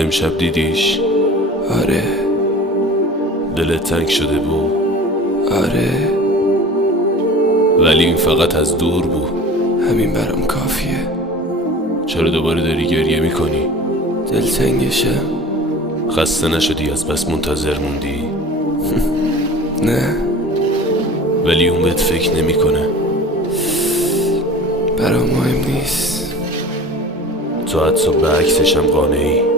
امشب دیدیش؟ آره. دلت تنگ شده بود؟ آره. ولی این فقط از دور بود. همین برام کافیه. چرا دوباره داری گریه میکنی؟ دلتنگشم. خسته نشدی از بس منتظر موندی؟ نه. ولی اون بهت فکر نمیکنه. برام مهم نیست. تو حتی به عکسشم قانعی.